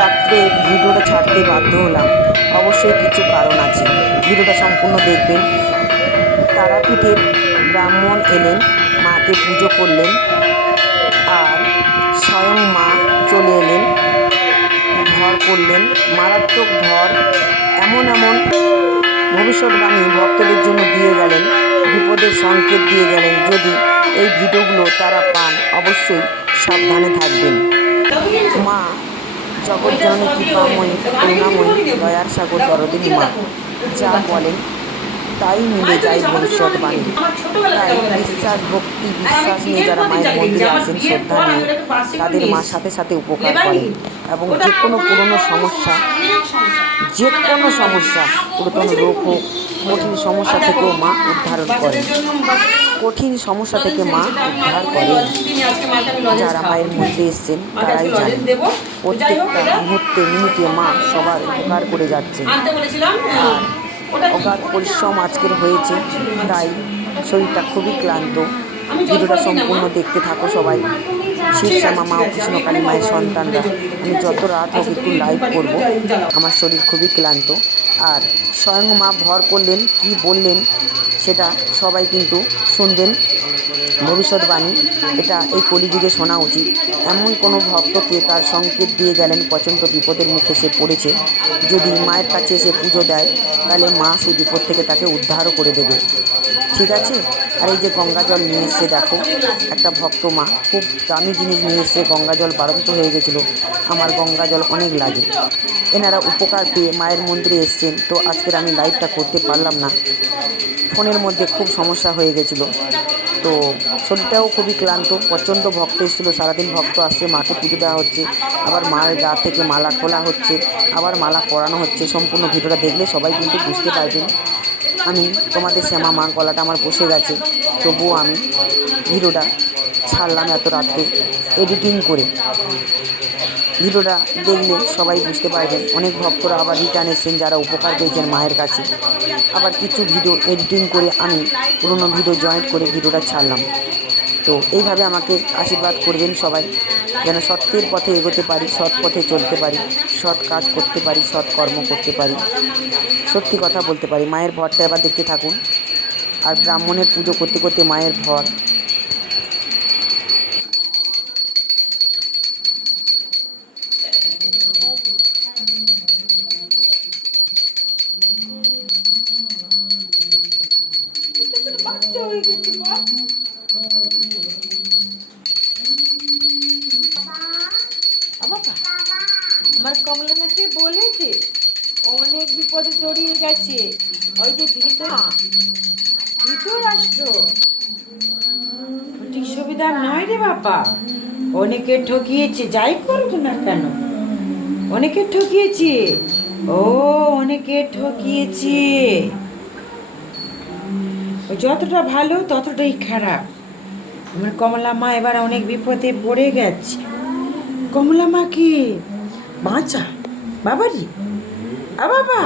রাত্রে ভিডিওটা ছাড়তে বাধ্য হলাম। অবশ্যই কিছু কারণ আছে। ভিডিওটা সম্পূর্ণ দেখবেন। তারাপীঠের ব্রাহ্মণ এলেন, মাকে পুজো করলেন, আর স্বয়ং মা চলে এলেন ভর করলেন। মারাত্মক ভর এমন এমন ভবিষ্যৎবাণী ভক্তদের জন্য দিয়ে গেলেন, বিপদের সংকেত দিয়ে গেলেন। যদি এই ভিডিওগুলো তারা পান, অবশ্যই সাবধানে থাকবেন। মা জগৎজননী কৃপাময়ী করুণাময়ী দয়ার সাগর দরদিনী মা যা বলেন, তাই মিলে যায় ভবিষ্যৎবাণী তাই বিশ্বাস ভক্তি বিশ্বাস নিয়ে যারা মায়ের মন্দিরে আসেন শ্রদ্ধা নিয়ে তাদের মা সাথে সাথে উপকার করেন। এবং যে কোনো পুরনো সমস্যা যে কোনো সমস্যা পুরাতন রোগ হোক কঠিন সমস্যা থেকেও মা উদ্ধারণ করেন। কঠিন সমস্যা থেকে মা উদ্ধার করেন। যারা মায়ের মধ্যে এসছেন তারাই জানেন। প্রত্যেকটা মুহূর্তে মিনিটে মা সবার উপকার করে যাচ্ছে হ্যাঁ। অগাধ পরিশ্রম আজকের হয়েছে তাই শরীরটা খুবই ক্লান্ত। ভিডিওটা সম্পূর্ণ দেখতে থাকো সবাই। শিবশ্যামা মা ও কৃষ্ণকালী মায়ের সন্তানরা। আমি যত রাত হোক একটু লাইভ করব আমার শরীর খুবই ক্লান্ত। আর স্বয়ং মা ভর করলেন কি বললেন সেটা সবাই কিন্তু শুনবেন। ভবিষ্যৎবাণী এটা এই কলিযুগে শোনা উচিত। এমন কোনো ভক্তকে তার সংকেত দিয়ে গেলেন প্রচণ্ড বিপদের মুখে সে পড়েছে। যদি মায়ের কাছে এসে পুজো দেয় তাহলে মা সেই বিপদ থেকে তাকে উদ্ধারও করে দেবে। ঠিক আছে? আর এই যে গঙ্গা জল নিয়ে এসছে দেখো একটা ভক্ত মা খুব দামি জিনিস নিয়ে এসছে গঙ্গা জল বাড়ন্ত হয়ে গেছিল, আমার গঙ্গা জল অনেক লাগে। এনারা উপকার পেয়ে মায়ের মন্দিরে এসছেন, তো আজকের আমি লাইভটা করতে পারলাম না। ফোনের মধ্যে খুব সমস্যা হয়ে গেছিল। তো শরীরটাও খুবই ক্লান্ত, প্রচণ্ড ভক্ত এসেছিল, সারাদিন ভক্ত আসছে, মাকে পুজো দেওয়া হচ্ছে, আবার মায়ের গা থেকে মালা খোলা হচ্ছে, আবার মালা পরানো হচ্ছে, সম্পূর্ণ ভিডিওটা দেখলে সবাই কিন্তু বুঝতে পারবেন। আমি তোমাদের শ্যামা মা গলাটা আমার বসে গেছে, তবুও আমি হিরোটা ছাড়লাম এত রাত্রে এডিটিং করে। হিরোটা দেখলে সবাই বুঝতে পারবেন, অনেক ভক্তরা আবার রিটার্ন এসছেন যারা উপকার পেয়েছেন মায়ের কাছে। আবার কিছু ভিডিও এডিটিং করে আমি পুরোনো ভিডিও জয়েন্ট করে ভিডিওটা ছাড়লাম। তো এইভাবে আমাকে আশীর্বাদ করবেন সবাই, যেন সত্যের পথে এগোতে পারি, সৎ পথে চলতে পারি, সৎ কাজ করতে পারি, সৎ কর্ম করতে পারি। সত্যি কথা বলতে পারি, মায়ের ভরটা এবার দেখতে থাকুন। আর ব্রাহ্মণের পুজো করতে করতে মায়ের ভর। নাকি অনেক বিপদে জড়িয়ে গেছে। ওই যে ধৃত ধৃতরাষ্ট্র ঠিক সুবিধা নয় রে বাবা। অনেকে ঠকিয়েছে যাই করব না কেন। অনেকে ঠকিয়েছে। ও অনেকে ঠকিয়েছে। ও যতটা ভালো ততটাই খারাপ। আমার কমলা মা এবার অনেক বিপদে পড়ে গেছে। কমলা মাকে বাঁচা। বাবারি আ বাবা।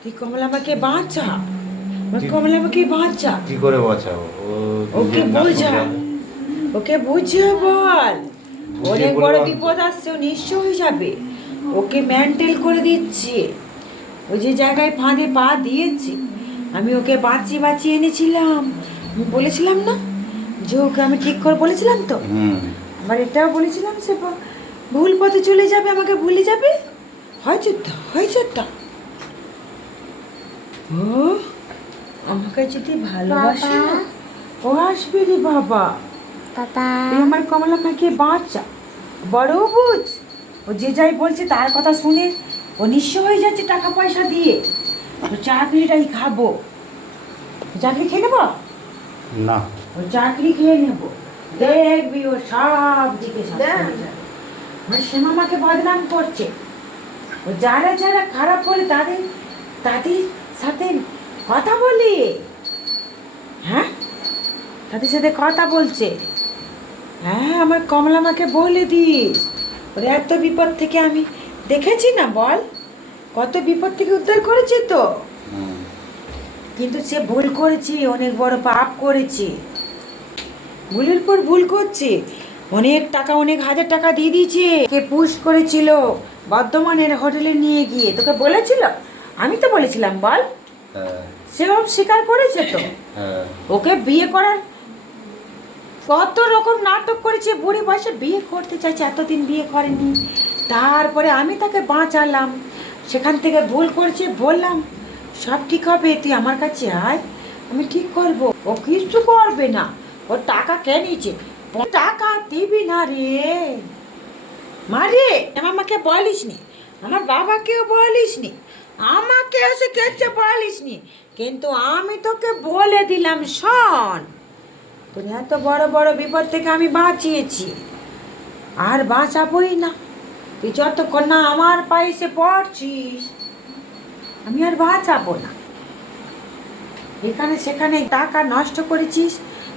তুই কমলা মাকে বাঁচা। কমলা মাকে বাঁচা। কি করে বাঁচাবো? ওকে বোঝা। ওকে বুঝিয়ে বল। অনেক বড় বিপদ আসছে ও নিঃস্ব হয়ে যাবে। ওকে মেন্টেল করে দিচ্ছি। ও যে জায়গায় ফাঁদে পা দিয়েছে আমি ওকে বাঁচিয়ে বাঁচিয়ে এনেছিলাম। বলেছিলাম না যে ওকে আমি ঠিক করে বলেছিলাম তো? আমার এটাও বলেছিলাম সে ভুল পথে চলে যাবে আমাকে ভুলে যাবে? হয়েছে তো হয়েছে তো ও আমাকে যদি ভালোবাসে না ও আসবে রে বাবা। তুই আমার কমলা মাকে বাঁচা? বড় বুঝ ও যে যাই বলছে তার কথা শুনে ও নিঃস্ব হয়ে যাচ্ছে টাকা পয়সা দিয়ে। ও চাকরিটাই খাব। চাকরি খেয়ে নেব? না। ও চাকরি খেয়ে নেব। দেখবি ও সব দিকে মানে শ্যামামাকে বদনাম করছে। যারা যারা খারাপ বলে তাদের তাদের সাথে কথা বলি। হ্যাঁ? তাদের সাথে কথা বলছে। হ্যাঁ আমার কমলা মাকে বলে দিস। ওর, এত বিপদ থেকে আমি দেখেছি না, বল। কত বিপদ থেকে উদ্ধার করেছে তো। কিন্তু সে ভুল করেছে, অনেক বড় পাপ করেছে। ভুলের পর ভুল করছে। অনেক টাকা, অনেক হাজার টাকা দিয়ে দিয়েছে। কে পুশ করেছিল বর্ধমানের হোটেলে নিয়ে গিয়ে তোকে বলেছিল আমি তো বলেছিলাম বল। হ্যাঁ। সেরকম স্বীকার করেছে তো? হ্যাঁ। ওকে বিয়ে করার কত রকম নাটক করেছে বুড়ি বয়সে বিয়ে করতে চাইছে এতদিন বিয়ে করেনি। তারপরে আমি তাকে বাঁচালাম। সেখান থেকে ভুল করেছে বললাম সব ঠিক হবে তুই আমার কাছে আয় আমি ঠিক করব। ও কিছু করবে না। ও টাকা কে নিয়েছে? টাকা দিবি না রে। মারে আমাকে বলিস নি। আমার বাবাকেও বলিস নি। আমাকে এসে কেচ্ছে বলিস নি। কিন্তু আমি তোকে বলে দিলাম, শোন। তোর এত বড় বড় বিপদ থেকে আমি বাঁচিয়েছি। আর বাঁচাবই না। তুই যতক্ষণ না আমার পায়েসে পড়ছিস, আমি আর বাঁচাবো না। এখানে সেখানে টাকা নষ্ট করেছিস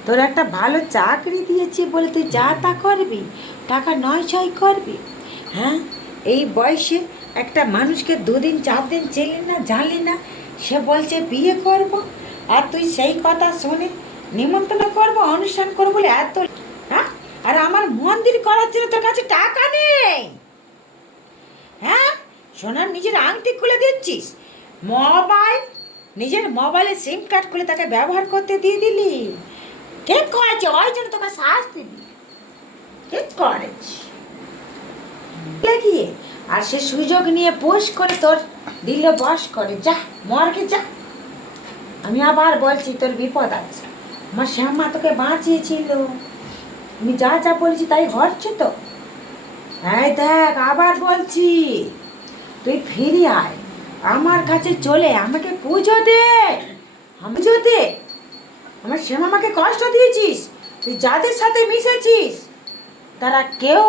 তোর একটা ভালো চাকরি দিয়েছি বলে তুই যা তা করবি, টাকা নয় ছয় করবি। হ্যাঁ? এই বয়সে একটা মানুষকে দুদিন চার দিন চেলি না জানলি না, সে বলছে বিয়ে করব। আর তুই সেই কথা শুনে নিমন্ত্রণ করব, অনুষ্ঠান করব বলে এত হ্যাঁ? আর আমার মন্দির করার জন্য তোর কাছে টাকা নেই। হ্যাঁ? সোনার নিজের আংটি খুলে দিচ্ছিস। মোবাইল নিজের মোবাইলে সিম কার্ড খুলে তাকে ব্যবহার করতে দিয়ে দিলি। ঠিক করেছে? ওই জন্য তোকে শাস্তি দিলি ঠিক করেছি? গিয়ে আর সে সুযোগ নিয়ে পোষ করে তোর দিল বস করে। যা মরকে যা। আমি আবার বলছি, তোর বিপদ আছে। আমার শ্যামা তোকে বাঁচিয়েছিল। আমি যা যা বলছি তাই হচ্ছে তো। হ্যাঁ দেখ, আবার বলছি, তুই ফিরে আয়। আমার কাছে চলে, আমাকে পুজো দে। আমি দে। আমার শ্যামামাকে কষ্ট দিয়েছিস। তুই যাদের সাথে মিশেছিস, তারা কেউ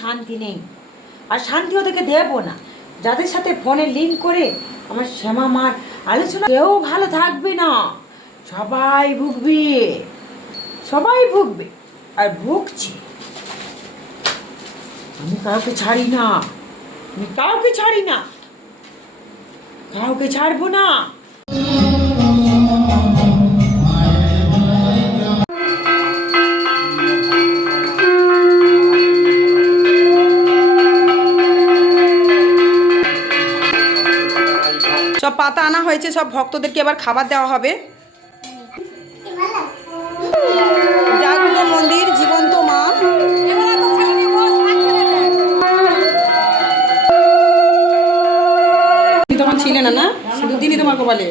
শান্তি নেই। আর শান্তি ওদেরকে দেবো না। যাদের সাথে ফোনে লিঙ্ক করে আমার শ্যামা মার আলোচনা কেউ ভালো থাকবে না। সবাই ভুগবে। সবাই ভুগবে। আর ভুগছে। আমি কাউকে ছাড়ি না। আমি কাউকে ছাড়ি না। কাউকে ছাড়বো না। হয়েছে, সব ভক্তদেরকে এবার খাবার দেওয়া হবে। জাগ্রত মন্দির, জীবন্ত মা। তুমি তখন ছিলে না না? শুধু দিনই তোমার কপালে।